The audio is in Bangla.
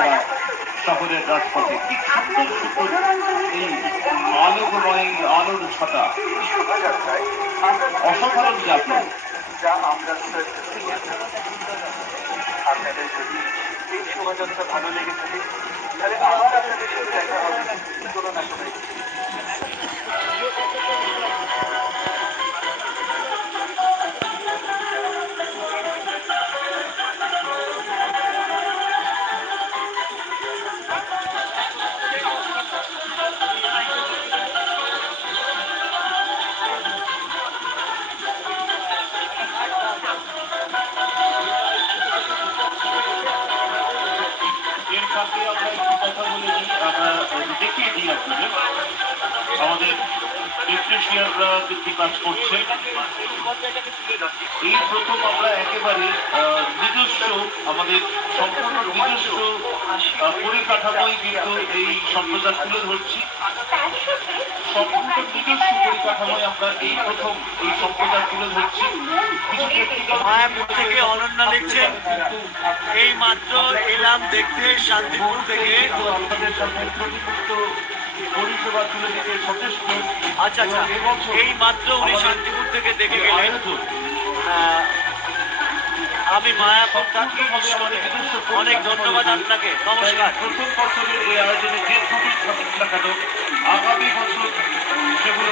তারা শহরের রাজপথে। কি সুন্দর সুন্দর এই আলোকময় আলোর ছটা, অসাধারণ জাতি। যা আমরা আপনাদের যদি এই শোভাযাত্রা ভালো লেগে থাকে তাহলে আবার আপনাদের সাথে দেখা হবে তুলনা করে। এর ফাঁকে আমরা একটু কথা বলে নিই, আমরা দেখিয়ে দিই আপনাদের আমাদের টেকনিশিয়ানরা কি কাজ করছে। এই প্রথম আমরা একেবারে নিজস্ব, আমাদের সম্পূর্ণ নিজস্ব পরিকাঠামোই কিন্তু এই সম্প্রচার তুলে ধরছি। সম্পূর্ণ নিজস্ব পরিকাঠামোয় আমরা এই প্রথম এই সম্প্রচার তুলে ধরছি। কিছু মায়াপুর থেকে অনন্যা লিখছেন, এই মাত্র এলাম দেখতে শান্তিপুর থেকে। আপনাদের সামনে প্রতিমুক্ত পরিষেবা তুলে দিতে সচেষ্ট। আচ্ছা আচ্ছা, এই মাত্র উনি শান্তিপুর থেকে দেখে গেলেন। আমি মায়াপুর থাকি, অনেক ধন্যবাদ আপনাকে, নমস্কার। প্রথম বছরের এই আয়োজনে যে ত্রুটি থাকুক না কেন, আগামী বছর সেগুলো